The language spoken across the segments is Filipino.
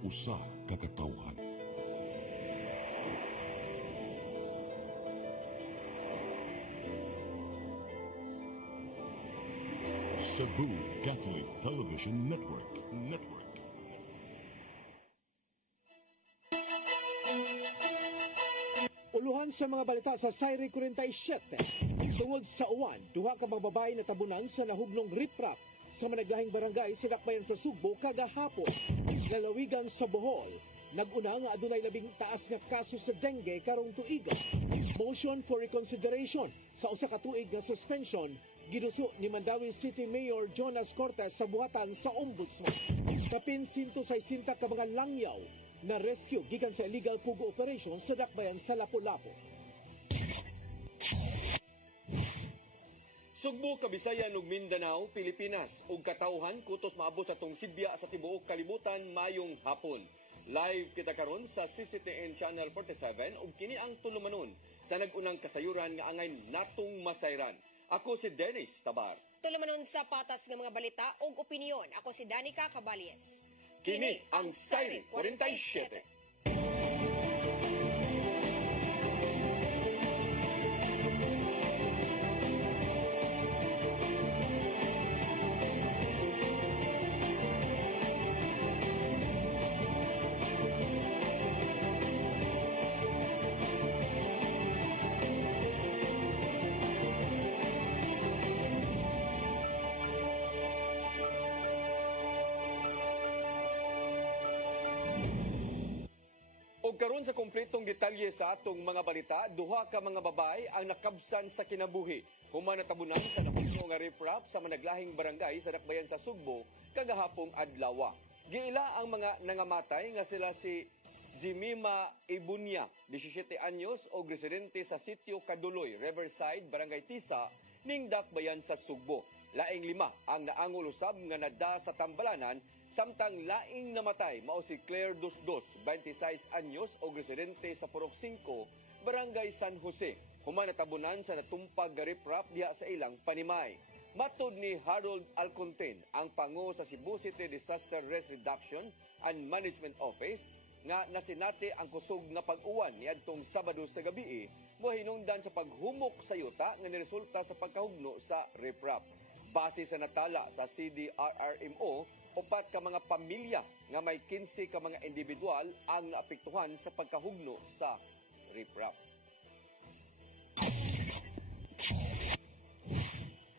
usa ka katawhan. Cebu Catholic Television Network. Uluhan sa mga balita sa Sayre 47. Tungod sa uwan, duha ka mga babae na tabunan sa nahublong riprap sa managlahing barangay sa Dakbayan sa Sugbo kagahapon. Lalawigan sa Bohol, nag-una nga adunay labing taas nga kaso sa dengue karong tuiga. Motion for reconsideration sa usa ka tuig nga suspension ginuso ni Mandawi City Mayor Jonas Cortez sa buhatan sa Ombudsman. Kapin 160 ka mga langyaw na rescue gikan sa illegal pugo operation sa Dakbayan sa Lapu-Lapu. Sugbo, Kabisayan ug Mindanao, Pilipinas ug katawhan kutos maabot sa tong Sibya sa tibuok kalibutan mayong hapon. Live kita karon sa CCTN Channel 47 ug kini ang tulumanon sa nag-unang kasayuran nga angay natong masayran. Ako si Dennis Tabar. Tulumanon sa patas ng mga balita ug opinyon. Ako si Danica Cabales. Kini ang Sayre 47. Karon sa kompletong detalye sa atong mga balita, duha ka mga babae ang nakabsan sa kinabuhi. Human natabunan sa napuno nga riprap sa managlahing barangay sa Dakbayan sa Sugbo kagahapong adlaw. Giila ang mga nangamatay nga sila si Jimima Ibunya, 17 anyos o residente sa Sitio Kaduloy, Riverside, Barangay Tisa, ning Dakbayan sa Sugbo. Laing 5 ang naangol usab nga nada sa tambalanan. Samtang laing namatay mao si Claire Dosdos, 26 anyos o residente sa Purok 5, Barangay San Jose. Human natabunan sa natumpag nga riprap diha sa ilang panimay. Matod ni Harold Alconten, ang pangu sa Cebu City Disaster Risk Reduction and Management Office, nga nasinati ang kusog na pag-uwan niadtong Sabado sa gabi, mohinungdan sa paghumok sa yuta nga niresulta sa pagkahugno sa riprap. Base sa natala sa CDRRMO, 4 ka mga pamilya nga may 15 ka mga individual ang naapektuhan sa pagkahugno sa riprap.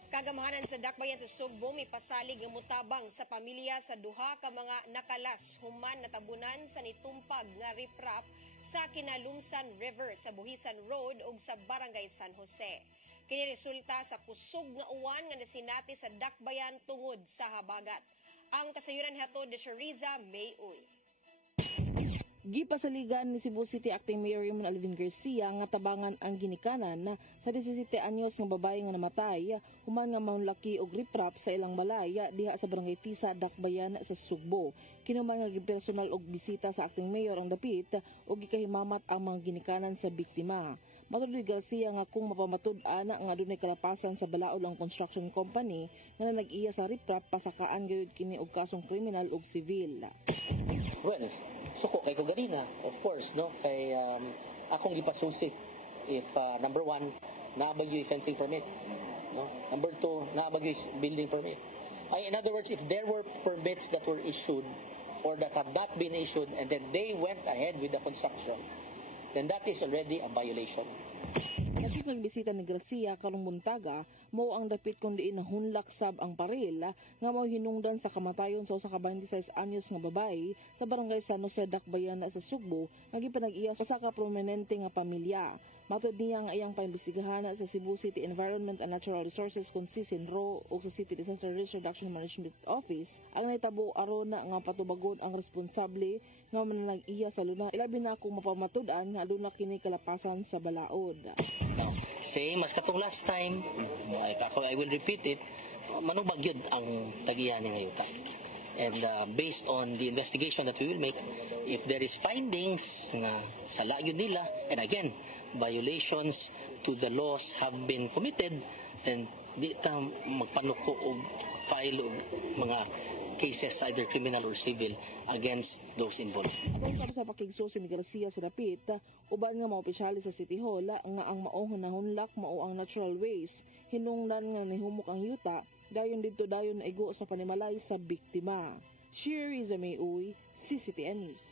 Kagamahanan sa Dakbayan sa Sugbo may pasalig nga mutabang sa pamilya sa duha ka mga nakalas human natabunan sa nitumpag nga riprap sa Kinalumsan River sa Buhisan Road ug sa Barangay San Jose. Kini resulta sa kusog nga uwan nga nasinati sa Dakbayan tungod sa habagat. Ang kasayuran hatod ni Shariza Mayoy. Gipasaligan ni Cebu City Acting Mayor Raymond Alvin Garcia nga tabangan ang ginikanan na sa 17 anyos nga babae nga namatay human nga maunlaki og riprap sa ilang balaya diha sa Barangay Tisa, Dakbayan sa Sugbo. Kinuman nga gipersonal og bisita sa Acting Mayor ang dapit ug gikahimamat ang mga ginikanan sa biktima. Matod ni Garcia nga kung mapamatud-ana nga adunay kalapasan sa balaod ang construction company nga nag-iya sa riprap, pasakaan gayud kini og kasong kriminal ug sivil. Well, suko kay ko ganina, of course, no? Kay akong gipasusi if number 1 naabagyo fencing permit, no? Number 2 naabagyo building permit. In other words, if there were permits that were issued or that have not been issued and then they went ahead with the construction, then that is already a violation. Naging nagbisita ni Garcia karong buntaga, mao ang dapit kung diin nahunlak sab ang paril nga mao hinungdan sa kamatayon sa usa ka 26 anyos nga babae sa Barangay San Jose, Dakbayan sa Sugbo nga gipanag-iya sa ka prominente nga pamilya. Matod niya nga iyang paimbestigahan sa Cebu City Environment and Natural Resources kung CINRO o sa City Disaster Risk Reduction Management Office ang naitabo aron na nga patubagon ang responsable nga mananag-iya sa luna. Ilabi na akong mapamatud-an nga luna kini kalapasan sa balaod. Same as katong last time, I will repeat it, manubag yun ang tagihan ni ngayuta. And based on the investigation that we will make, if there is findings nga sala yun nila, and again, violations to the laws have been committed, then di ta magpanuko o file o mga cases, either criminal or civil, against those involved. Atong sa pakigso si Garcia sa dapit, uban nga mga opisyales sa City Hall nga ang maong nahunlak mao ang natural waste, hinungdan nga nihumok ang yuta, dayon didto dayon naigo sa panimalay sa biktima. Sherry Zamay-Uy, CCTN News.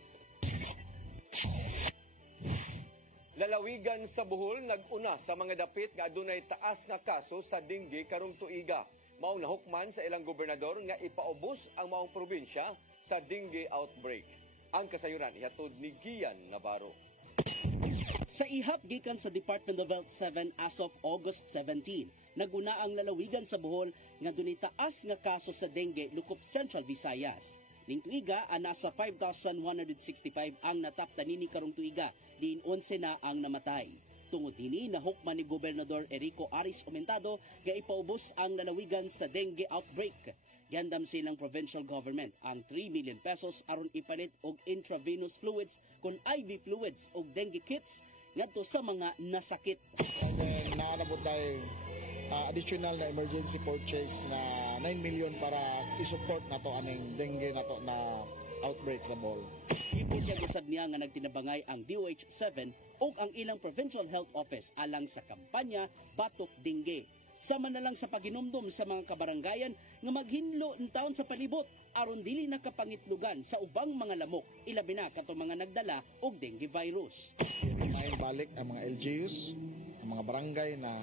Lalawigan sa Bohol nag-una sa mga dapit nga adunay taas nga kaso sa dengue karong tuiga. Maong nahukman sa ilang gobernador nga ipaubos ang maong probinsya sa dengue outbreak. Ang kasayuran ihatod ni Gian Navarro. Sa ihap gikan sa Department of Health 7 as of August 17, naguna ang lalawigan sa Bohol nga dunay taas nga kaso sa dengue lukop Central Visayas. Ning tuiga ana sa 5,165 ang nataptan nini karong tuiga, diin 11 na ang namatay. Tungod dinhi nahukman ni Gobernador Erico Aris Aumentado nga ipaubos ang lalawigan sa dengue outbreak. Gandam silang provincial government ang 3 million pesos aron ipalit og intravenous fluids kun IV fluids og dengue kits ngadto sa mga nasakit. And naanabot tayo additional na emergency purchase na 9 million para i-support na to aning dengue na to na outbreak sa Bohol. Ipunyag niya nga nagtinabangay ang DOH-7 o ang ilang provincial health office alang sa kampanya Batok Dengue. Sama na lang sa paginumdum sa mga kabarangayan nga maghinlo ng taon sa palibot aron dili nakapangitlugan sa ubang mga lamok, ilabi na katong mga nagdala og dengue virus. May balik ang mga LGUs, ang mga barangay na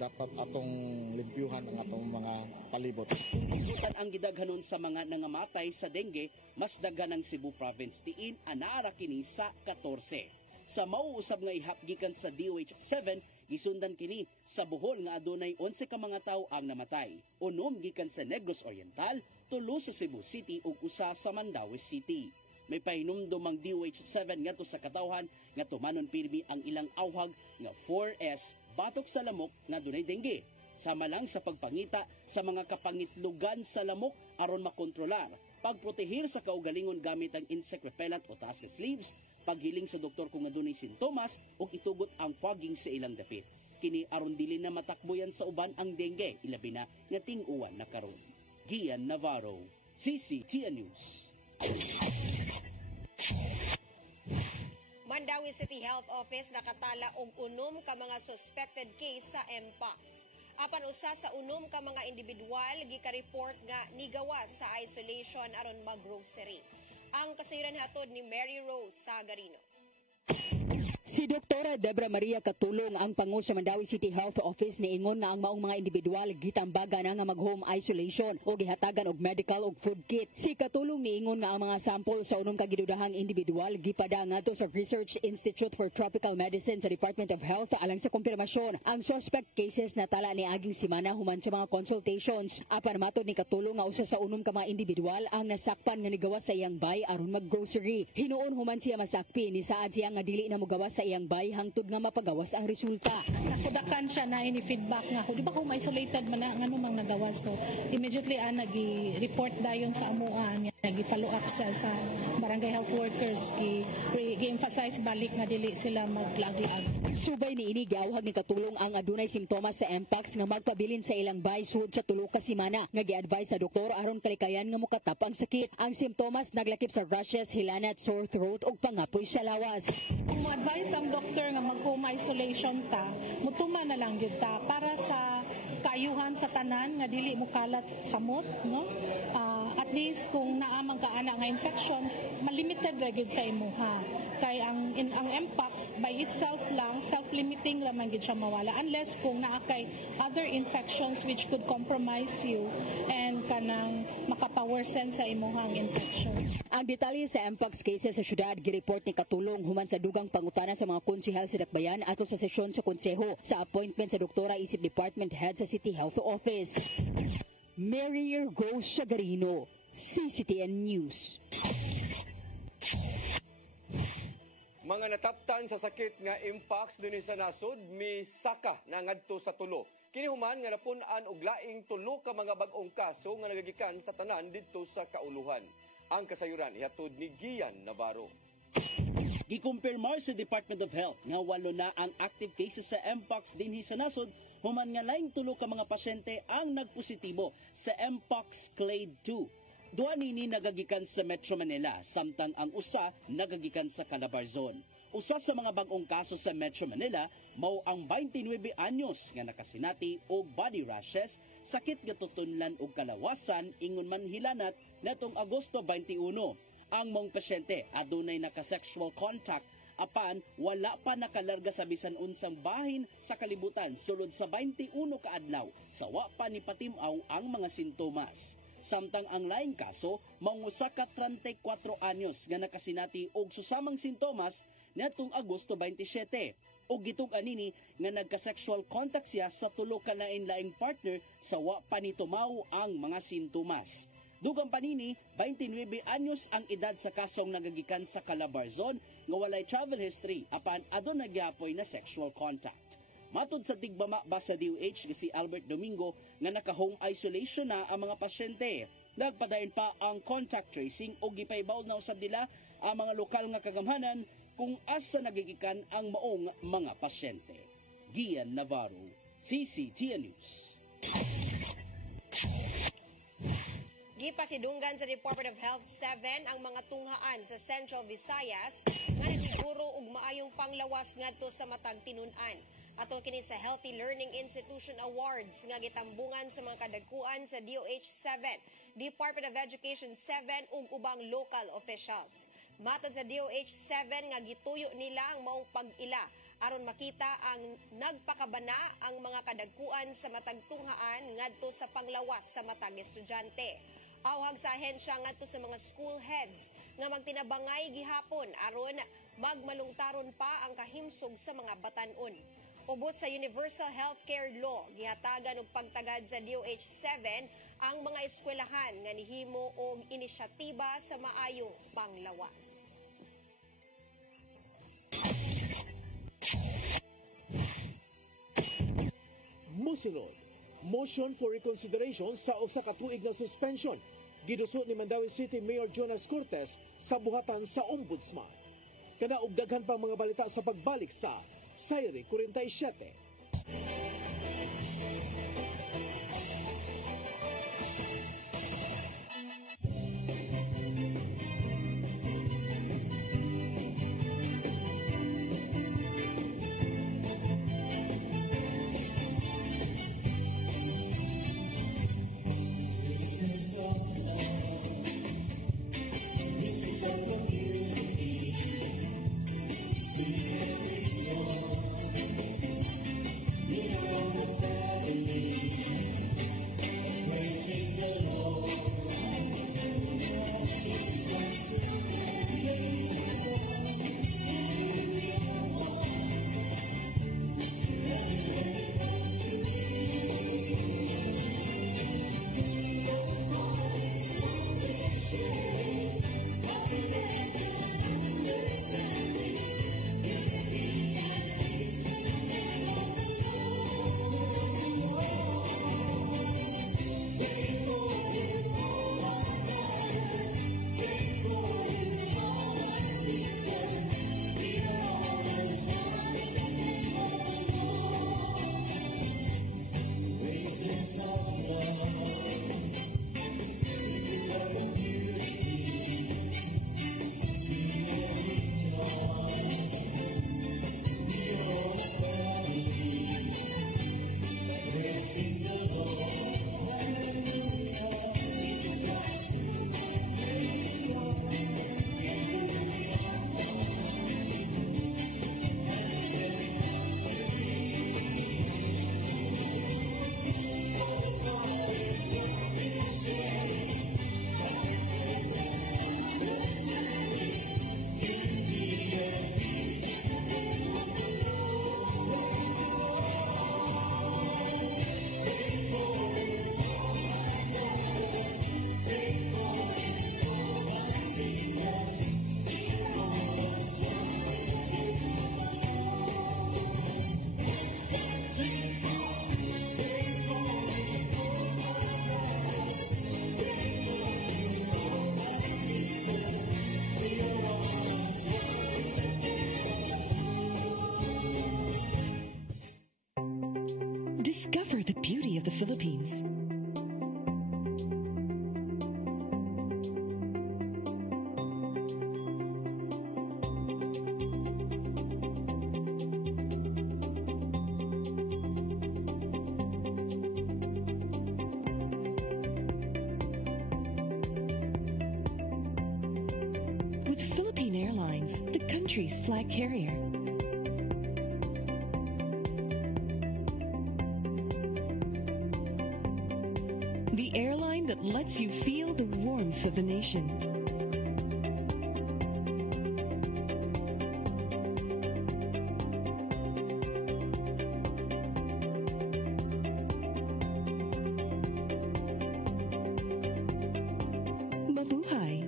dapat atong limpyuhan ang atong mga palibot. Ibutan ang gidaghanon sa mga nangamatay sa dengue, mas daghan ang Cebu Province, diin anaara kini sa 14. Sa mauusab nga ihap gikan sa DOH-7, gisundan kini sa Bohol nga adunay 11 ka mga tawo ang namatay. Unom gikan sa Negros Oriental, 3 sa Cebu City ug usa sa Mandaue City. May pahinumdum ang DOH-7 ngadto sa katawhan nga tumanon pirmi ang ilang awhag nga 4S batok sa lamok nga dunay dengue. Sama lang sa pagpangita sa mga kapangitlugan sa lamok aron makontrolar, pagprotehir sa kaugalingon gamit ang insect repellent o taas nga sleeves, paghiling sa doktor kung adunay sintomas ug itugot ang fogging sa ilang dapit. Kini aron dili na matakboyan sa uban ang dengue, ilabi na nga ting-uwan na karon. Gian Navarro, CCTN News. Mandaue City Health Office nakatala og unom ka mga suspected case sa Mpox. Apan usa sa unom ka mga individual gika-report nga nigawas sa isolation aron mag-grocery. Ang kasayuran hatod ni Mary Rose Sagarino. Si Dr. Debra Maria Katulong ang pangu sa Mandaue City Health Office niingon nga ang maong mga individual gitambagan na nga mag-home isolation o gihatagan og medical og food kit. Si Katulong niingon nga ang mga sample sa unom ka gidudahang individual gipada ngadto sa Research Institute for Tropical Medicine sa Department of Health alang sa kumpirmasyon. Ang suspect cases natala ni aging semana human sa mga consultations. Apan matod ni Katulong nga usa sa unom ka mga individual ang nasakpan nga nigawas sa iyang bay aron mag-grocery. Hinuon human siya masakpi ni saad siya nga dili na mogawas sa iyang bay hangtod nga mapagawas ang resulta. Nakudakan siya na ini-feedback nga ako. Di ba kung isolated man na ano mang nagawas. So immediately nagi-report dayon sa amuan. Nagi-follow up sa barangay health workers. Gi-emphasize balik nga dili sila maglag-lag. Subay ni ini giawhag ni Katulong ang adunay simptomas sa Mpox nga magpabilin sa ilang bay sud sa tulo ka semana. Nga gi-advise sa doktor aron kalikayan nga mokatap ang sakit. Ang simptomas naglakip sa rashes, hilanat, sore throat ug pangapoy sa lawas. Kung ma-advise ang doktor nga mag-home isolation ta, mutuma na lang gyud ta para sa kaayuhan sa tanan nga dili mo kalat samot, no? At least kung naa man kaana nga infection, malimited ra gyud sa imuha. Kay ang Mpox by itself lang self-limiting ra man gyud siya mawala unless kung naa kay other infections which could compromise you and kanang makapaworsen sa imuhang infection. Ang detalye sa Mpox cases sa syudad gireport ni Katulong human sa dugang pangutanan sa mga konsehal sa Dakbayan ato sa sesyon sa konseho sa appointment sa doktora isip department head sa City Health Office. Mary Rose Sagarino, CCTN News. Mga nataptan sa sakit nga Mpox dinhi sa nasod misaka na ngadto sa tulo. Kini human nga napun-an og laing tulo ka mga bag-ong kaso nga nagagikan sa tanan didto sa kauluhan. Ang kasayuran ihatod ni Gian Navarro. Gikumpirmar sa Department of Health nga walo na ang active cases sa Mpox dinhi sa nasod human nga laing tulo ka mga pasyente ang nagpositibo sa Mpox Clade 2. Duha nini nagagikan sa Metro Manila, samtang ang usa nagagikan sa Calabarzon. Usa sa mga bag-ong kaso sa Metro Manila mao ang 29 anyos nga nakasinati og body rashes, sakit nga tutunlan og kalawasan ingon man hilanat natong Agosto 21. Ang mong pasyente adunay naka-sexual contact apan wala pa nakalarga sa bisan unsang bahin sa kalibutan sulod sa 21 ka adlaw sa wa pa ni patimaw ang mga sintomas. Samtang ang laing kaso mangusa ka 34 anyos nga nakasinati og susamang sintomas niadtong Agosto 27 ug gitug-an nini nga nagka-sexual contact siya sa tulo ka lain-laing partner sa wa pa nitumaw ang mga sintomas. Dugang panini, 29 anyos ang edad sa kasong nagagikan sa Calabarzon nga walay travel history apan adun nagyapoy na sexual contact. Matod sa tigbama ba sa DOH nga si Albert Domingo nga naka-home isolation na ang mga pasyente. Nagpadayon pa ang contact tracing o gipaybaw na usab nila ang mga lokal nga kagamhanan kung asa nagigikan ang maong mga pasyente. Gian Navarro, CCTN News. Gipasidunggan sa Department of Health 7 ang mga tunghaan sa Central Visayas nga nagsiguro og maayong panglawas ngadto sa matag tinun-an. Ato kini sa Healthy Learning Institution Awards nga gitambungan sa mga kadagkuan sa DOH 7, Department of Education 7 ug ubang local officials. Matod sa DOH 7 nga gituyo nila ang maong pag-ila aron makita ang nagpakabana ang mga kadagkuan sa matag tunghaan ngadto sa panglawas sa matag estudyante. Awhag sa ahensya ngadto sa mga school heads nga magtinabangay gihapon aron magmalungtaron pa ang kahimsog sa mga batan-on. Ubos sa Universal Healthcare Law, gihatagan og pagtagad sa DOH 7 ang mga eskwelahan nga nihimo og inisyatiba sa maayong panglawas. Mosunod, motion for reconsideration sa usa ka tuig na suspension gidusot ni Mandawi City Mayor Jonas Cortes sa buhatan sa Ombudsman. Kana og daghan pang mga balita sa pagbalik sa Sayre 47. Discover the beauty of the Philippines. Philippine Airlines, the country's flag carrier. The airline that lets you feel the warmth of the nation. Mabuhay.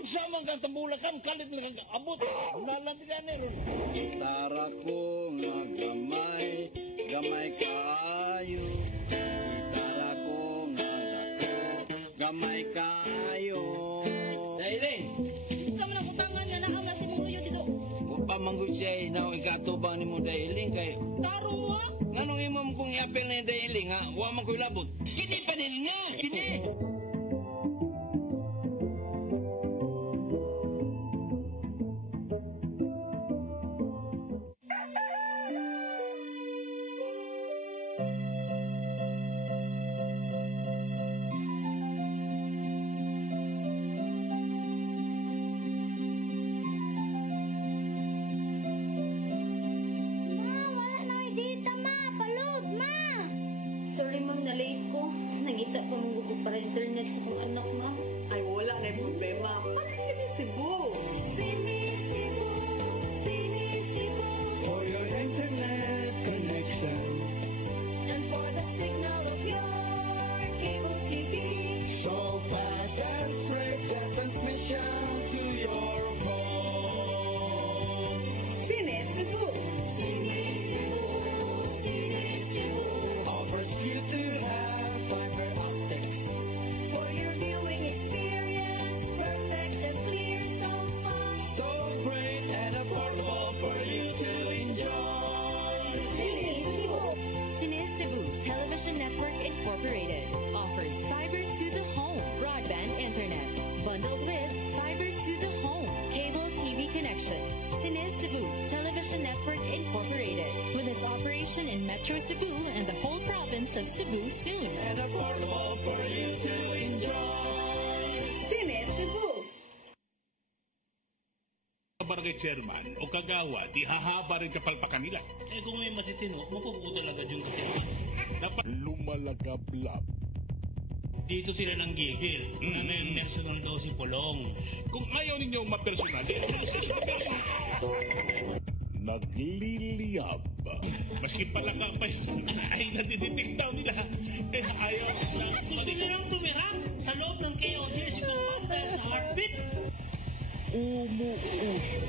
Unsa man kang tambulakan kalit lang abot nalandigan ni ron gitara ko nga gamay kaayo gitara ko nga dako gamay kaayo dili unsa man ang utangan nga naa nga si Mangluyo dito wa pa manggoy siya na ikatubang nimo dailing kay tarong mo nganong imong kung iapil ni dailing nga wa man koy labot kini panil nga kini. Sorry ma'am, na-late ko. Nangita pa mong gusto para internet sa kong anak ma. Ay, wala na yung problema. Pag-sinisibo! Sinisibo, sinisibo. For your internet connection. And for the signal of your cable TV. So fast and straight the transmission to your home. Sinisibo! Sinisibo, sinisibo. Offers you to have fiber optics. For your viewing experience, perfect and clear so fast. So great and affordable for you to enjoy. Sinisibo. Sinisibo Television Network Incorporated offers fiber to the home broadband internet bundled with fiber to the home cable TV connection. Sinisibo Television Network Incorporated with its operation in Metro Cebu and the whole province of Cebu soon. And affordable for you to enjoy. Sinisibo! Barangay chairman o kagawa, di hahaba rin kapalpakan nila. Eh kung may matitino, mapuputo talaga yung katino. Dapat lumalagablab. Dito sila nang gigil. Ano yung national daw si Polong. Kung ayaw ninyong mapersonal, nagliliyab. Maski pala ka pa ay nadidetect daw nila. Eh ayaw lang. Gusto nilang tumirang sa loob ng KOD si Kumpante sa heartbeat. Umuusok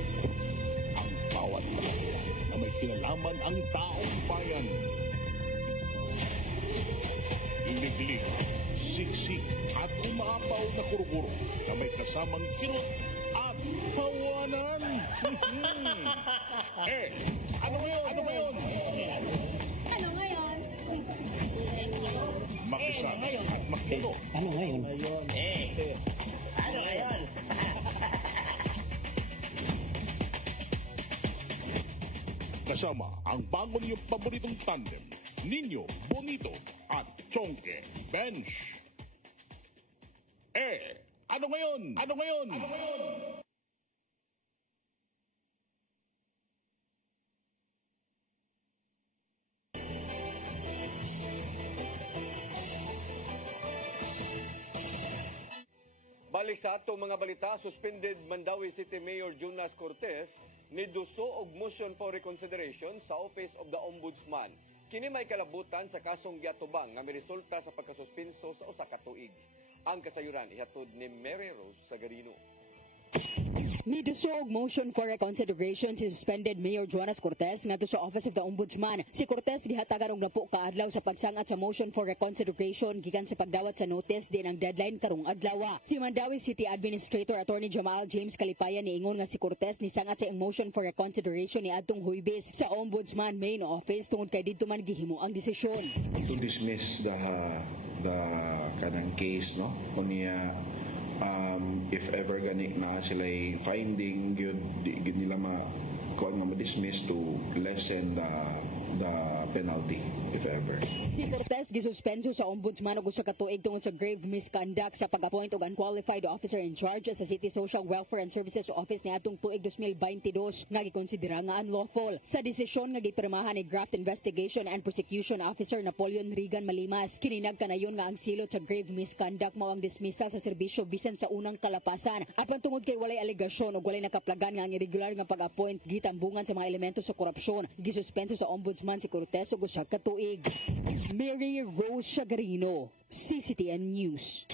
ang bawat balita na may kinalaman ang taong bayan. Iliglig, siksik at umapaw na kurukuro na may kasamang kirot at pawanan. Ano ngayon? Ano ngayon? Makisa at makino. Ano ngayon? Ano ngayon? Kasama ang bago niyong paboritong tandem, Nino Bonito at Chonke Bench. Ano ngayon? Ano ngayon? Ano ngayon? Balik sa atong mga balita, suspended Mandawi City Mayor Jonas Cortez ni duso og motion for reconsideration sa Office of the Ombudsman. Kini may kalabutan sa kasong giatubang nga miresulta sa pagkasuspenso sa usa ka tuig. Ang kasayuran ihatod ni Mary Rose Sagarino. Midusog motion for reconsideration si suspended Mayor Jonas Cortez ngadto sa Office of the Ombudsman. Si Cortez gihatagan og napo ka adlaw sa pagsangat sa motion for reconsideration gikan sa pagdawat sa notice din ang deadline karong adlaw. Si Mandawi City Administrator Attorney Jamal James Kalipayan niingon nga si Cortez ni sangat sa iyang motion for reconsideration ni adtong Huwebes sa Ombudsman main office tungod kay didto man gihimo ang desisyon. To dismiss the kanang case no kunya if ever gani na sila finding gyud nila kuan nga ma-dismiss to lessen the penalty if ever. Si Cortez gisuspenso sa ombudsman og usa ka tuig tungod sa grave misconduct sa pag-appoint og unqualified officer in charge sa City Social Welfare and Services Office niadtong tuig 2022 nga gikonsidera nga unlawful. Sa desisyon nga gipirmahan ni Graft Investigation and Prosecution Officer Napoleon Regan Malimas, kininagkanayon nga ang silot sa grave misconduct mao ang dismissal sa serbisyo bisan sa unang kalapasan. Apan tungod kay walay aligasyon ug walay nakaplagan nga ang irregular nga pag-appoint gitambungan sa mga elemento sa korupsyon, gisuspenso sa ombudsman si Cortez og usa ka tuig. Mary Rose Shagarino, CCTN News.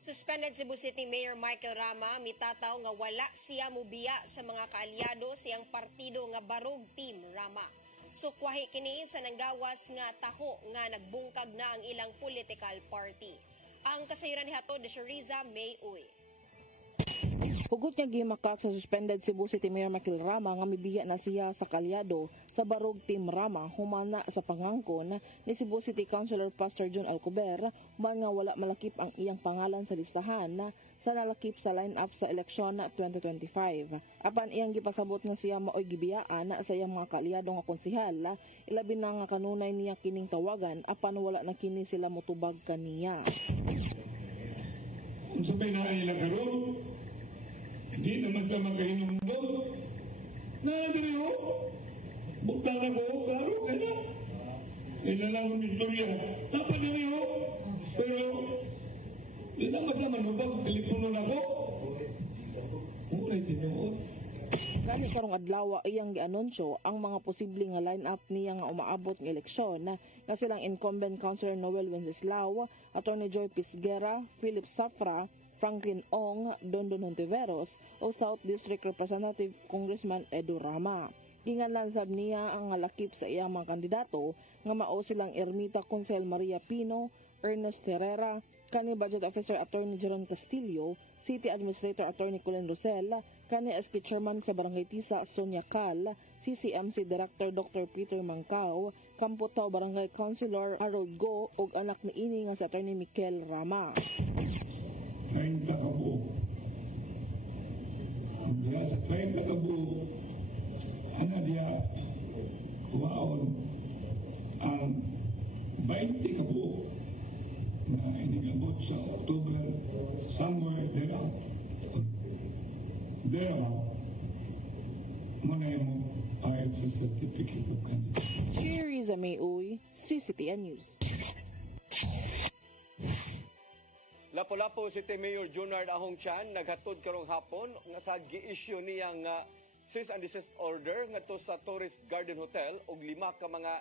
Suspended Cebu City Mayor Michael Rama mitataw nga wala siya mubiya sa mga kaalyado siyang partido nga Barog Team Rama. Sukwahi kini sa nanggawas nga taho nga nagbungkag na ang ilang political party. Ang kasayuran ni hatod ni Shariza May Uy. Hugot niya gimakak sa suspended Cebu City Mayor Michael Rama nga mibiya na siya sa kalyado sa Barog Team Rama humana sa pangangkon ni Cebu City Councilor Pastor John Alcober man nga wala malakip ang iyang pangalan sa listahan sa nalakip sa line-up sa eleksyon 2025. Apan iyang gipasabot nga siya maoy gibiyaan sa iyang mga kaalyado nga konsehal, ilabi na nga kanunay niya kining tawagan apan wala na kini sila motubag kaniya. Kung sabay na ilang karon, hindi naman ka makahinom mo. Nandiri ho. Bukta na ko, klaro ka na. Ilalang ng istorya. Dapat na ho. Pero, di naman sa manubag, telepono na ko. Muna itinyoon. Kani karong adlaw iyang gianunsyo ang mga posibleng nga line-up niya nga umaabot ng eleksyon nga silang incumbent Councilor Noel Wenceslao, Attorney Joy Pisguera, Philip Safra, Franklin Ong, Dondon Hontiveros o South District Representative Congressman Edu Rama. Ginganlan sab niya ang lakip sa iyang mga kandidato nga mao silang Ermita Consel Maria Pino, Ernest Herrera, kani Budget Officer Attorney Jeron Castillo, City Administrator Attorney Colin Rosel, kani SP Chairman sa Barangay Tisa Sonia Cal, CCMC Director Dr. Peter Mangkao, Kamputaw Barangay Councilor Harold Go ug anak ni ini nga sa Attorney Mikel Rama. 30 ka buo. Ang diya sa 30 ka buo, ano diya, kumaon ang 20 ka buo na inibot sa October, somewhere thereabout, muna yung ayat sa certificate of candidacy. Shariza May Uy, CCTN News. Lapu-Lapu City Mayor Junard Ahong Chan naghatod karong hapon nga sa gi-issue niyang cease and desist order ngadto sa Tourist Garden Hotel ug 5 ka mga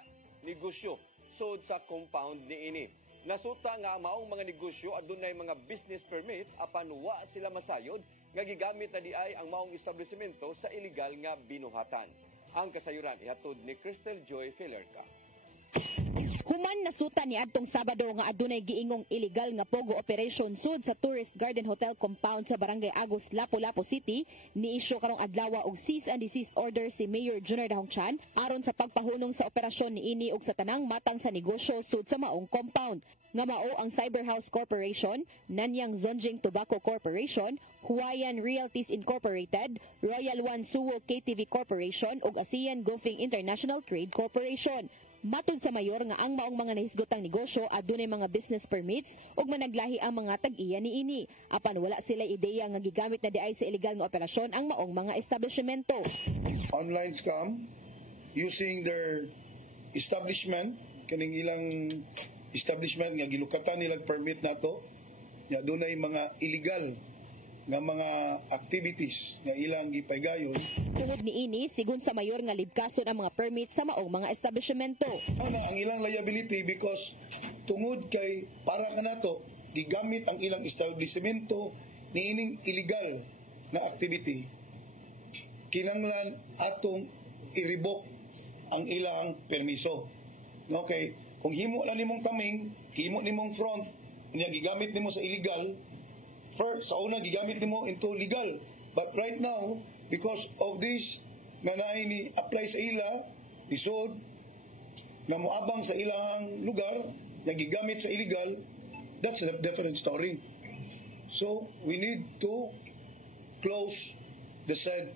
negosyo sud sa compound niini. Nasuta nga maong mga negosyo adunay mga business permit apan wa sila masayod nga gigamit na diay ang maong establishmento sa illegal nga binuhatan. Ang kasayuran ihatod ni Crystal Joy Filerca. Human nasuta ni adtong Sabado nga adunay giingong illegal nga pogo operation sud sa Tourist Garden Hotel compound sa Barangay Agos, Lapu-Lapu City. Ni-issue karong adlaw og cease and desist order si Mayor Junard Ahong Chan aron sa pagpahunong sa operasyon niini ug sa tanang matang sa negosyo sud sa maong compound. Nga mao ang Cyberhouse Corporation, Nanyang Zonjing Tobacco Corporation, Huayan Realties Incorporated, Royal One Suwo KTV Corporation ug ASEAN Golfing International Trade Corporation. Matud sa mayor nga ang maong mga nahisgotang negosyo adunay mga business permits ug managlahi ang mga tag-iya niini. Apan wala sila ideya nga gigamit na diay sa illegal nga operasyon ang maong mga establishmento. Online scam using their establishment, kaning ilang establishment nga gilukatan nila permit nato, nga dunay mga illegal nga mga activities nga ilang gipaygayon. Tungod niini, sigun sa mayor nga libkason ang mga permit sa maong mga establishmento. Ang ilang liability because tungod kay para kanato gigamit ang ilang establishmento niining illegal na activity. Kinanglan atong i-revoke ang ilang permiso. Okay, kung himo na nimong taming, himo nimong front, niya gigamit nimo sa illegal, first, sa una, gigamit nimo into legal. But right now, because of this, nga ni apply sa ila, isod, nga moabang sa ilang lugar, nga gigamit sa illegal, that's a different story. So, we need to close the said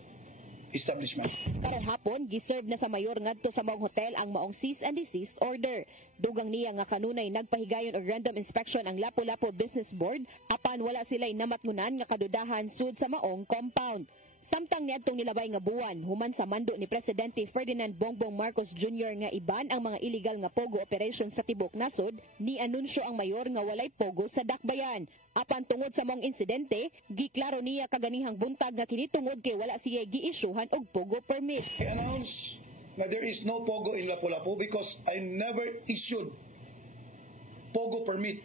establishment. Karong hapon, giserve na sa mayor ngadto sa maong hotel ang maong cease and desist order. Dugang niya nga kanunay nagpahigayon og random inspection ang Lapu-Lapu Business Board apan wala sila'y namatngunan nga kadudahan sud sa maong compound. Samtang niadtong nilabay nga buwan, human sa mando ni Presidente Ferdinand Bongbong Marcos Jr. nga iban ang mga illegal nga pogo operation sa tibok nasod, ni anunsyo ang mayor nga walay pogo sa Dakbayan. Apan tungod sa mong insidente, giklaro niya kaganihang buntag nga kini tungod kay wala siya giisyuhan og pogo permit. I announce that there is no pogo in Lapu-Lapu because I never issued pogo permit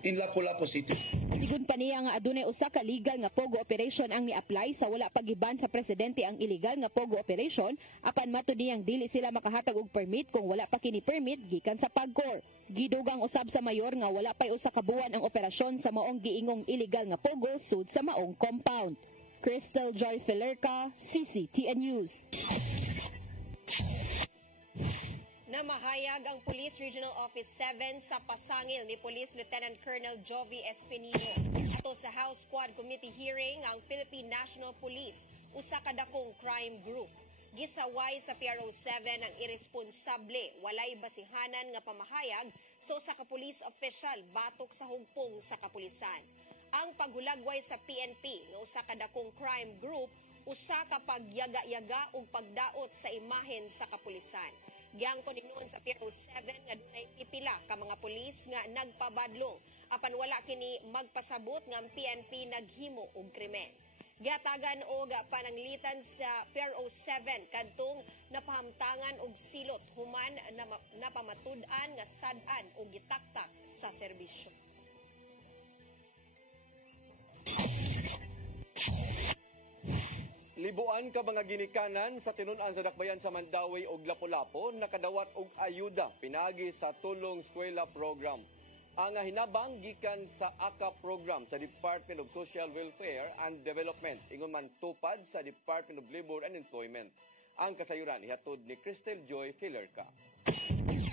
in Lapu-Lapu City. Sigun pa niya nga adunay usa ka legal nga pogo operation ang ni-apply sa wala pagiban sa presidente ang illegal nga pogo operation apan matud niyang dili sila makahatag og permit kung wala pa kini permit gikan sa PAGCOR. Gidugang usab sa mayor nga wala pay usa ka buwan ang operasyon sa maong giingong illegal nga pogo sud sa maong compound. Crystal Joy Filerca, CCTN News. Namahayag ang Police Regional Office 7 sa pasangil ni Police Lieutenant Colonel Jovi Espinino. Ato sa House Squad Committee hearing ang Philippine National Police, usa ka dakong crime group. Gisaway sa PRO 7 ang irresponsable, walay basihanan nga pamahayag sa usa ka police official batok sa hugpong sa kapulisan. Ang paghulagway sa PNP nga usa ka dakong crime group, usa ka pagyaga-yaga ug pagdaot sa imahen sa kapulisan. Giyangko ninuon sa PRO 7 nga dunay pipila ka mga pulis nga nagpabadlong apan wala kini magpasabot nga ang PNP naghimo og krimen. Giatagan og pananglitan sa PRO 7 kadtong napahamtangan og silot human napamatud-an nga sad-an og gitaktak sa serbisyo. Libuan ka mga ginikanan sa tinun-an sa Dakbayan sa Mandawi ug Lapu-Lapu nakadawat og ayuda pinagi sa Tulong Eskwela Program. Ang hinabang gikan sa AKA program sa Department of Social Welfare and Development ingon man tupad sa Department of Labor and Employment. Ang kasayuran ihatod ni Crystal Joy Filerca.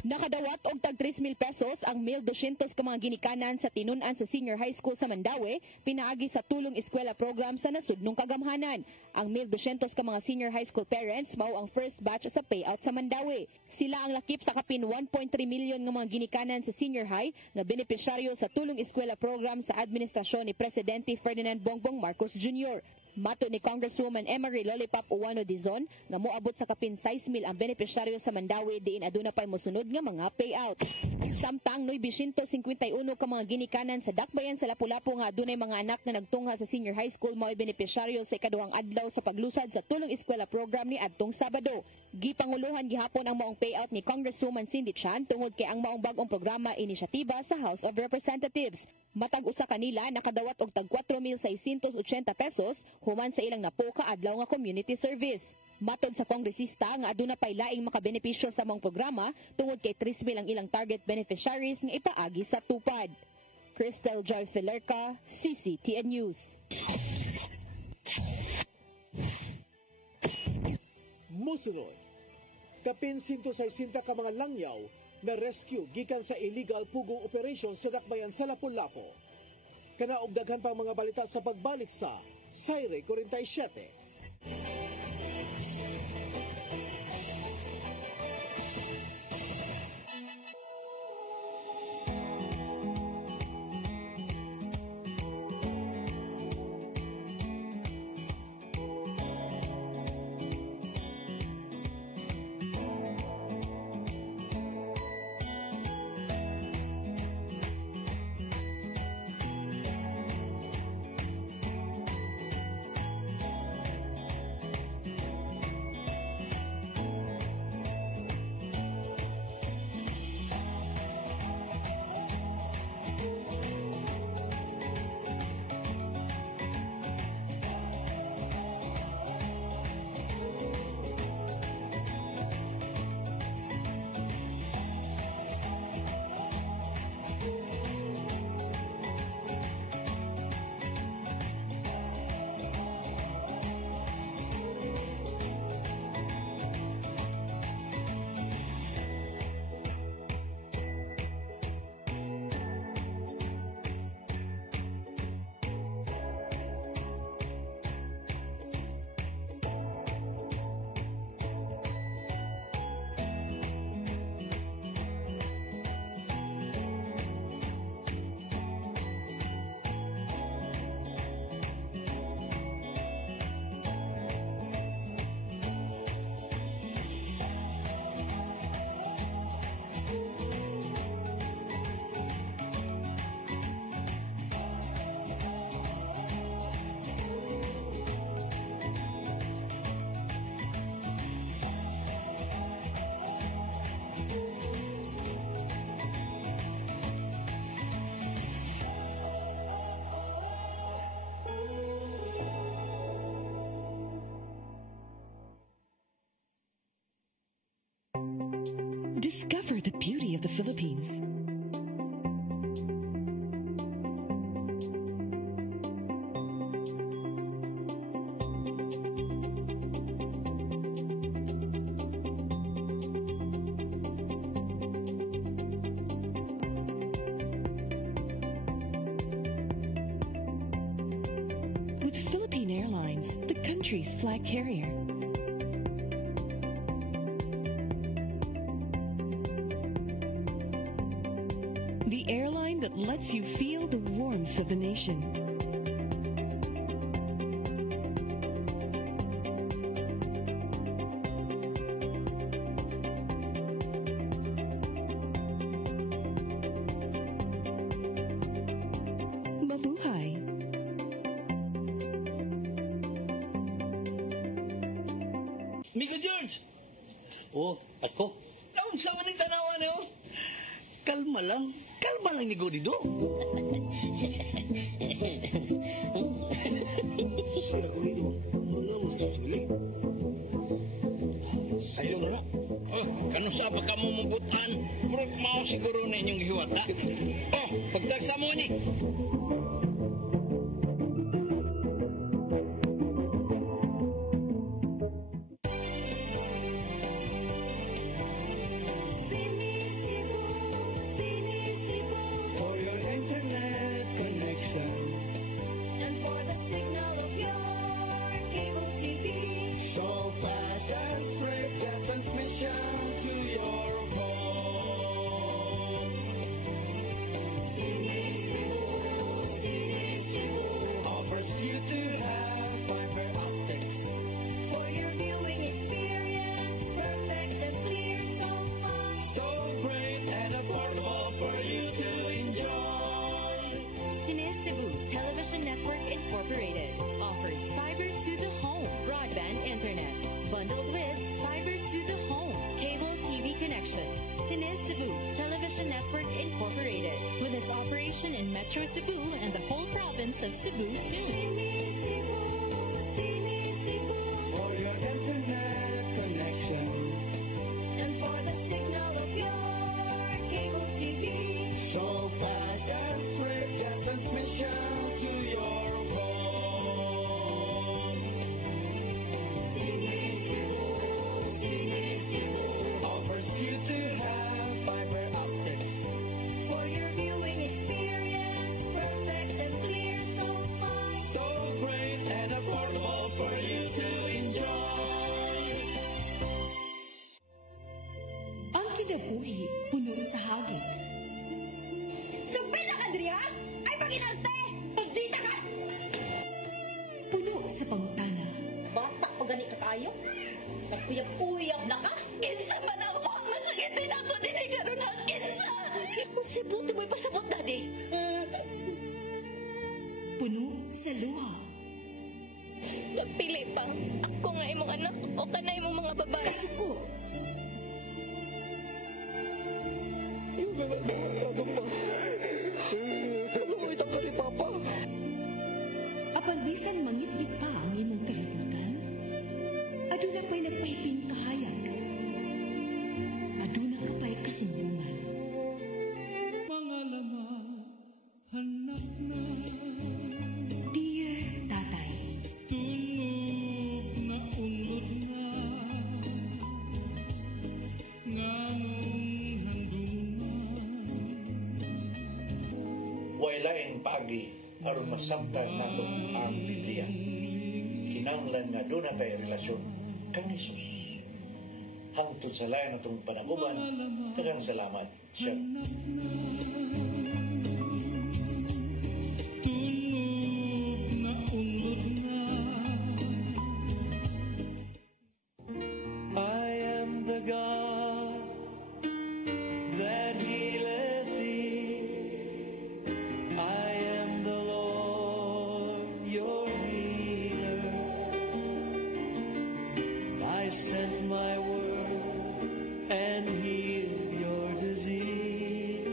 Nakadawat og tag 3,000 pesos ang 1,200 ka mga ginikanan sa tinun-an sa Senior High School sa Mandawi pinaagi sa Tulong Eskwela Program sa nasudnong kagamhanan. Ang 1,200 ka mga senior high school parents mao ang first batch sa payout sa Mandawi. Sila ang lakip sa kapin 1.3 million nga mga ginikanan sa senior high nga benepisyaryo sa Tulong Eskwela Program sa administrasyon ni Presidente Ferdinand Bongbong Marcos Jr. Mato ni Congresswoman Emery Lollipop Uwano Dizon nga moabot sa kapin 6,000 ang benepisyaryo sa Mandawi diin aduna pa mosunod nga mga payout. Samtang 951 ka mga ginikanan sa Dakbayan sa Lapu-Lapu nga adunay mga anak na nagtungha sa senior high school mao benepisyaryo sa ikaduhang adlaw sa paglusad sa Tulong Eskwela Program ni adtong Sabado. Gipanguluhan gihapon ang maong payout ni Congresswoman Cindy Chan tungod kay ang maong bag-ong programa inisyatiba sa House of Representatives. Matag usa kanila nakadawat og tag 4,680 pesos human sa ilang napo ka adlaw nga community service. Matod sa kongresista nga aduna pay laing makabenepisyo sa maong programa tungod kay 3,000 ang ilang target beneficiaries nga ipaagi sa tupad. Crystal Joy Filerca, CCTN News. Musunod, kapin 160 ka mga langyaw na rescue gikan sa illegal pugong operation sa Dakbayan sa Lapu-Lapu. Kanaog daghan pang mga balita sa pagbalik sa Saire 47. Discover the beauty of the Philippines. With Philippine Airlines, the country's flag carrier. The airline that lets you feel the warmth of the nation. Mabuhay! Mika George! Oh, ako? Naon sa maning tanawa niyo? Kalma lang ni Godido. Sira ko nito. Wala mo susuli. Sa'yo na. Oh, kano sa ba ka mo mabutan? Murag mao siguro na inyong hiwata. Oh, pagdagsa mo ni. Television Network Incorporated offers fiber to the home broadband internet bundled with fiber to the home cable TV connection. Cine Cebu Television Network Incorporated with its operation in Metro Cebu and the whole province of Cebu soon. For your internet connection And for the signal of your cable TV. so fast and straight the transmission to your home. Cine Cebu offers you to have fiber optics For your viewing experience, perfect and clear so fast. so great and affordable for you to enjoy. Ang kinabuhi, puno sa hagit. Sumpay na, Andrea! Ay, paginante! Magdita ka! Puno sa pangutana. Batak pa gani ka tayo? Nagkuyak-kuyak na ka? Kinsa man ako ang masakit din ako din ay karoon ng kinsa! Kung si Buto mo'y pasabot, Daddy! Puno sa luha. Nagpili pa. Ako nga imong anak o kanay imong mga babae. Kasuko. Yung nagkakaroon pa. Kaluoy ka ni Papa. Apan bisan mangit-ngit pa ang imong kalibutan. Aduna pa'y nagpahiping kahayag. Aduna ka pa'y kasimbungan. Mga laman, hanap na. Dear Tatay, Tunog na unod na. Ngamong handungan. Wailaing pagi aron masabtan nato ang Biblia. Kinahanglan nga doon na tayo relasyon kang Jesus. Hangtod sa lain atong panaguban, daghang salamat siya. Tunog na unod na. I am the God that healeth thee. I am the Lord your healer. I sent my word and healed your disease.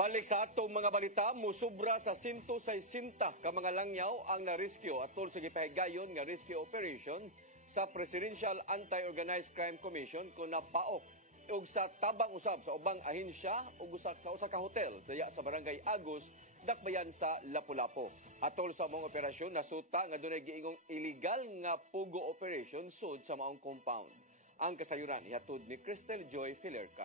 Balik sa atong mga balita, musubra sa 160 ka mga langyaw ang na-rescue atol sa gipahigayon nga rescue operation sa Presidential Anti-Organized Crime Commission kung napaok ug sa tabang usab sa ubang ahensya ug sa usa ka hotel sa Barangay Agus, Dakbayan sa Lapu-Lapu. Atol sa mga operasyon, nasuta nga dunay giingong illegal nga pugo operation sud sa maong compound. Ang kasayuran ihatod ni Cristel Joy Filerca.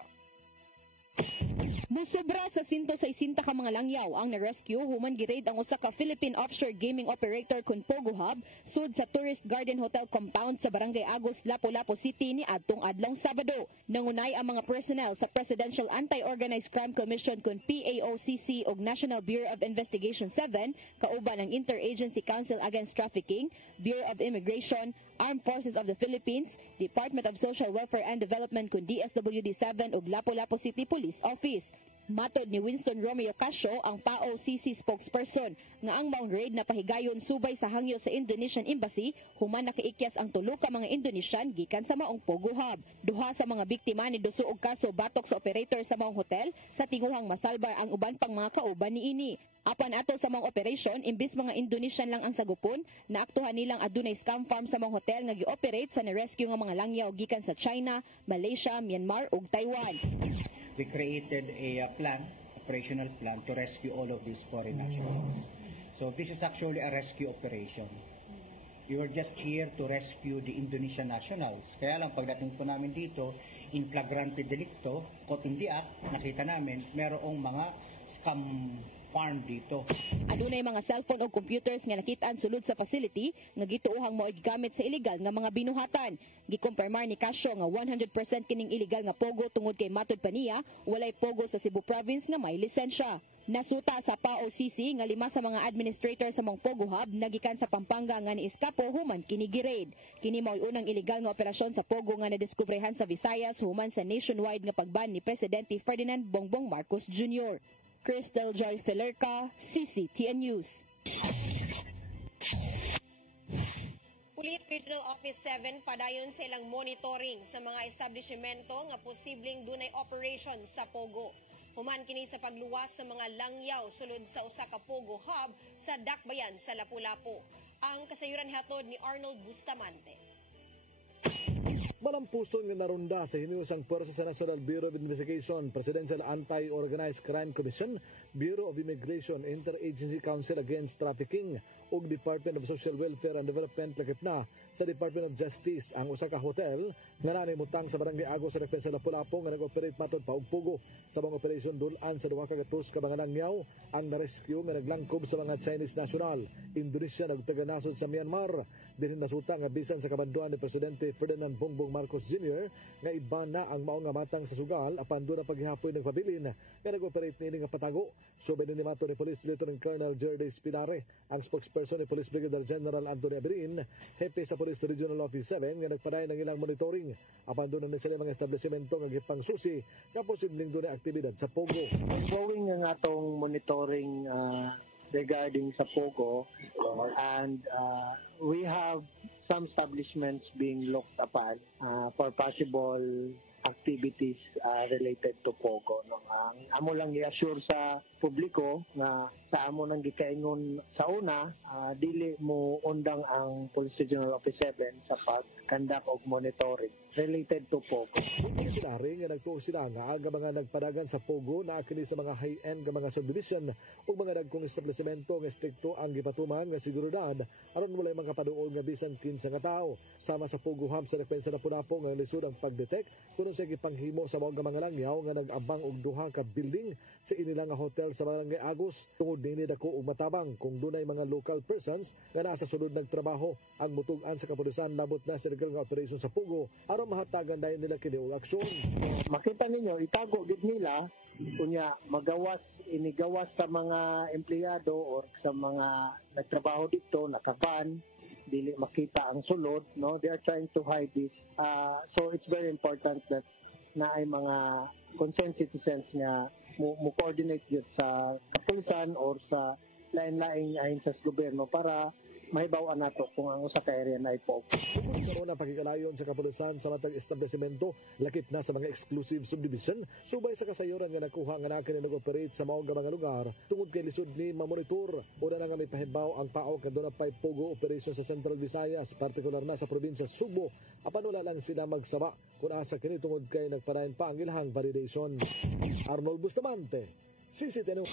Musubra sa 160 ka mga langyaw ang na-rescue human gi-raid ang usa ka Philippine offshore gaming operator kun Pogo Hub sud sa Tourist Garden Hotel compound sa Barangay Agus, Lapu-Lapu City ni adtong adlong Sabado. Nangunay ang mga personnel sa Presidential Anti-Organized Crime Commission kun PAOCC ug National Bureau of Investigation 7 kauban ang Interagency Council Against Trafficking, Bureau of Immigration, Armed Forces of the Philippines, Department of Social Welfare and Development kun DSWD-7 ug Lapu-Lapu City Police Office. Matod ni Winston Romeo Casio, ang PAOCC spokesperson, nga ang maong raid na pahigayon subay sa hangyo sa Indonesian Embassy, human nakiikyas ang tulo ka mga Indonesian gikan sa maong Pogo Hub. Duha sa mga biktima ni duso og kaso batok sa operator sa maong hotel sa tinguhang masalbar ang uban pang mga kauban niini. Apan ato sa maong operation, imbis mga Indonesian lang ang sagupon, naaktuhan nilang adunay scam farm sa maong hotel nga gi-operate sa na-rescue nga mga langyaw gikan sa China, Malaysia, Myanmar ug Taiwan. We created a operational plan to rescue all of these foreign nationals. So this is actually a rescue operation. We were just here to rescue the Indonesian nationals. Kaya lang pagdating po namin dito, in flagrante delicto, caught in the act, nakita namin merong mga scam farm dito. Adunay mga cellphone o computers nga nakitaan sulod sa facility nga gituohang mao gigamit sa illegal nga mga binuhatan. Gikumpirmar ni Casio nga 100% kining illegal nga pogo tungod kay matod pa niya walay pogo sa Cebu Province nga may lisensya. Nasuta sa PAOCC nga 5 sa mga administrator sa mong Pogo Hub nagikan sa Pampanga nga ni-eskapo human kini gi-raid. Kini mao'y unang illegal nga operasyon sa Pogo nga nadiskubrihan sa Visayas human sa nationwide nga pagban ni Presidente Ferdinand Bongbong Marcos Jr. Cristel Joy Filerca, CCTN News. Police Regional Office 7 padayon sa ilang monitoring sa mga establishmento nga posibleng dunay operation sa Pogo. Human kini sa pagluwas sa mga langyaw sulod sa usa ka Pogo Hub sa Dakbayan sa Lapu-Lapu. Ang kasayuran hatod ni Arnold Bustamante. Malampuson nga narunda sa hinusang pwersa sa National Bureau of Investigation, Presidential Anti-Organized Crime Commission, Bureau of Immigration, Interagency Council Against Trafficking ug Department of Social Welfare and Development lakip na sa Department of Justice ang usa ka hotel nga nanimutang sa Barangay Agos sa Dakbayan sa Lapu-Lapu nga nag-operate matod pa og pugo sa mga operasyon dulan sa duha ka gatos ka mga langyaw ang na-rescue nga naglangkob sa mga Chinese national, Indonesian ug taga-nasod sa Myanmar. Dinhi nasuta nga bisan sa kabanduan ni Presidente Ferdinand Bongbong Marcos Jr. nga iba na ang mao nga matang sa sugal apan doon na paghihapoy nagpabilin nga nag-operate nini nga patago. So beninimato ni Police Lieutenant Colonel Jerdy Spilare, ang spokesperson ni Police Brigadier General Antonio Abirin, hepe sa Police Regional Office 7 nga nagpadayon ng ilang monitoring apan doon na sila mga establishmento nga gipangsusi nga posibleng doon na aktibidad sa Pogo. Ongoing nga atong monitoring regarding sa Pogo, and we have some establishments being looked upon for possible activities related to Pogo. No? Amo lang i-assure sa publiko na sa amo nang gikaingon sa una, dili mo undang ang Police Regional Office 7 sa pag-conduct og monitoring related to Pogo. Sinari nga nagtuo sila nga aga mga nagpadagan sa Pogo na kini sa mga high-end nga mga subdivision o mga dagkong establishmento nga strikto ang gipatuman nga seguridad aron walay mga paduol nga bisan 15 nga tao. Sama sa Pogo Hub sa Depensa na Lapu-Lapu nga lisod ang pagdetect kuno sa gipanghimo sa mga langyaw nga nag-abang og duha ka building sa inila nga hotel sa Barangay Agos. Tungod nini dako og matabang kung dunay mga local persons nga nasa sulod nagtrabaho ang mutugan sa kapulisan labot na sa illegal nga operation sa Pogo aron mahatagan dayon nila kini og aksyon. Makita ninyo itago gid nila unya inigawas sa mga empleyado or sa mga nagtrabaho dito nakaban dili makita ang sulod, no? They are trying to hide this. So it's very important that na ay mga concerned citizens nga mo coordinate yun sa kapulisan or sa lain-laing ahensya sa gobyerno para mahibawaan nato kung ang usa ka area na ipog. Tungkol karon ang pagkikalayon sa kapulusan sa matag establishmento lakip na sa mga exclusive subdivision subay sa kasayuran nga nakuha nga nakin na nag-operate sa maong mga lugar tungod kay lisod ni mamonitor una na nga may pahibaw ang tao kadto na pay pogo operation sa Central Visayas partikular na sa probinsya Subo apan wala lang sila magsaba kung asa kini tungod kay nagpadayon pa ang ilahang validation. Arnold Bustamante, CCTV.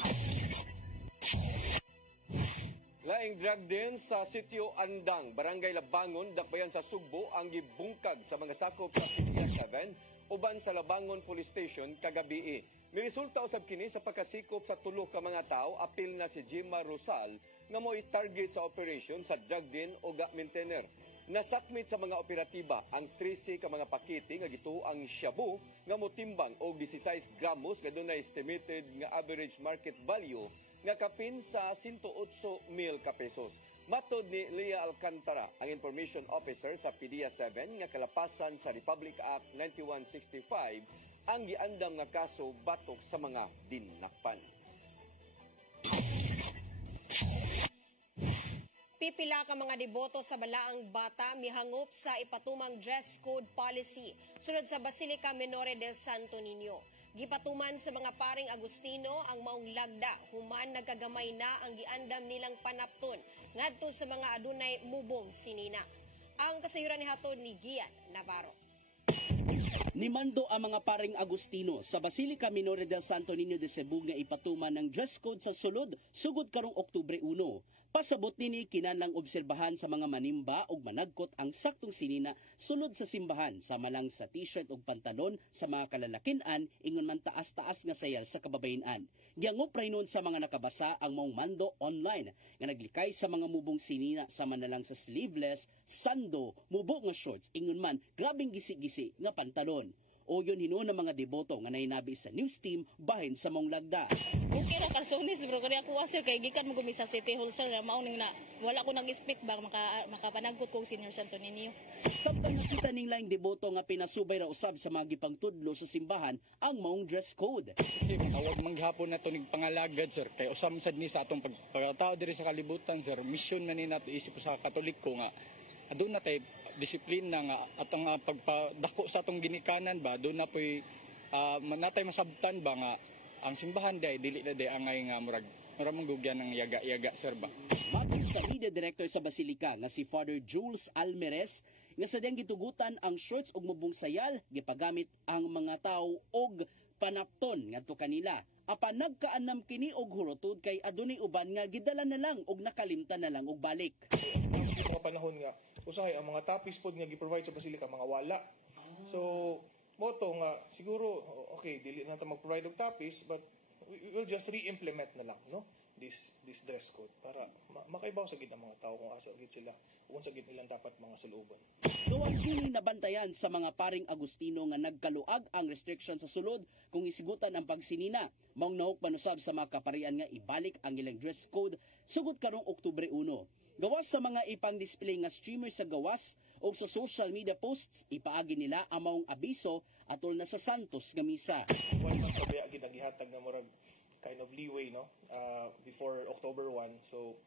Laing drug din sa Sitio Andang, Barangay Labangon, Dakbayan sa Sugbo ang gibungkag sa mga sakop sa PDIA 7 uban sa Labangon Police Station kagabi. May resulta usab kini sa pagkasikop sa tulo ka mga tao apil na si Jima Rosal nga mo'y target sa operation sa drug din o maintenance. Nasakmit sa mga operatiba ang 13 ka mga pakete nga gituo ang shabu nga motimbang og 16 gramos nga dunay estimated nga average market value nga kapin sa 108,000 pesos. Matod ni Leah Alcantara, ang information officer sa PDIA 7 nga kalapasan sa Republic Act 9165 ang giandam nga kaso batok sa mga dinakpan. Pipila ka mga deboto sa Balaang Bata mihangop sa ipatumang dress code policy sunod sa Basilica Menore del Santo Niño. Gipatuman sa mga paring Agustino ang maong lagda human nagagamay na ang giandam nilang panapton ngadto sa mga adunay mubong sinina. Ang kasayuran ni hatod ni Gian Navarro. Nimando ang mga paring Agustino sa Basilica Menore del Santo Niño de Cebu nga ipatuman ng dress code sa sulod sugod karong Oktubre 1. Pasabot nini kinahanglang obserbahan sa mga manimba ug managkot ang saktong sinina sulod sa simbahan sama lang sa t-shirt ug pantalon sa mga kalalakin-an ingon man taas-taas nga sayal sa kababayen-an. Giangop raynon sa mga nakabasa ang maong mando online nga naglikay sa mga mubong sinina sama na lang sa sleeveless, sando, mubo nga shorts ingon man grabing gisi-gisi nga pantalon. O yun hinuon ng mga deboto nga nainabi sa news team bahin sa mong lagda. Okay ra karsonis bro kaya ako sir kay gikan mo gumi sa City Hall sir mao ning na wala ko nag-speak ba makapanagkot ko Senior Santo Niño. Samtang nakita ning laing deboto nga pinasubay ra usab sa mga gipangtudlo sa simbahan ang maong dress code. Kasi awag manghapon na to ning pangalagad sir kay usam sad ni sa atong pagkatao diri sa kalibutan sir mission man ni nato isip sa Katoliko nga aduna tay disiplina nga atong pagpadako sa atong ginikanan ba doon na po'y natay masabtan ba nga ang simbahan day dili na day angay nga murag manggugyan ng yaga-yaga sir ba. Matod sa media director sa Basilica nga si Father Jules Almeres nga sadyang gitugutan ang shorts ug mubong sayal gipagamit ang mga tao og panapton ngadto kanila. Apan nagkaanam kini og hurotod kay adunay uban nga gidala na lang og nakalimtan na lang og balik. Mga panahon nga usahay ang mga tapis pod nga gi-provide sa Basilica mga wala. So moto nga siguro okay dili na ta mag-provide og tapis but we will just re-implement na lang no this dress code para makaibaw sa gid ang mga tao kung asa gid sila unsa gid ilang dapat mga suluban. Duwag kini nabantayan sa mga paring Agustino nga nagkaluag ang restriction sa sulod kung isigutan ang pagsinina. Maong nahuk manusab sa mga kaparian nga ibalik ang ilang dress code sugod karong Oktubre 1. Gawas sa mga ipang-display nga streamer sa gawas o sa social media posts, ipaagi nila ang maong abiso atol na sa Santos nga misa. One month pa kaya gihatag na murag kind of leeway no before October 1. So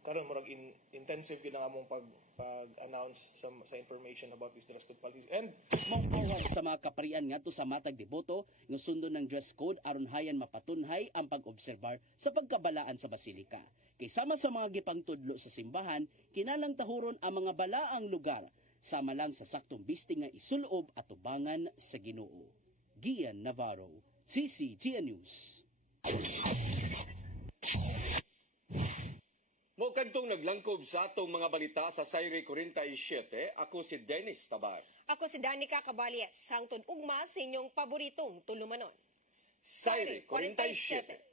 karon murag intensive gid ang among pag-announce sa information about this dress code policy. And mauawan sa mga kaparian ngadto sa matag deboto nga sundon ng dress code aron hayan mapatunhay ang pag-obserbar sa pagkabalaan sa Basilica. Kay sama sa mga gipangtudlo sa simbahan, kinalang tahuron ang mga balaang lugar sama lang sa saktong bisting nga isulob at tubangan sa Ginoo. Gian Navarro, CCTN News. Mo kadtong naglangkob sa atong mga balita sa Sayre 47, ako si Dennis Tabar. Ako si Danica Caballes, sangtod ugma sa inyong paboritong tulumanon. Sayre 47.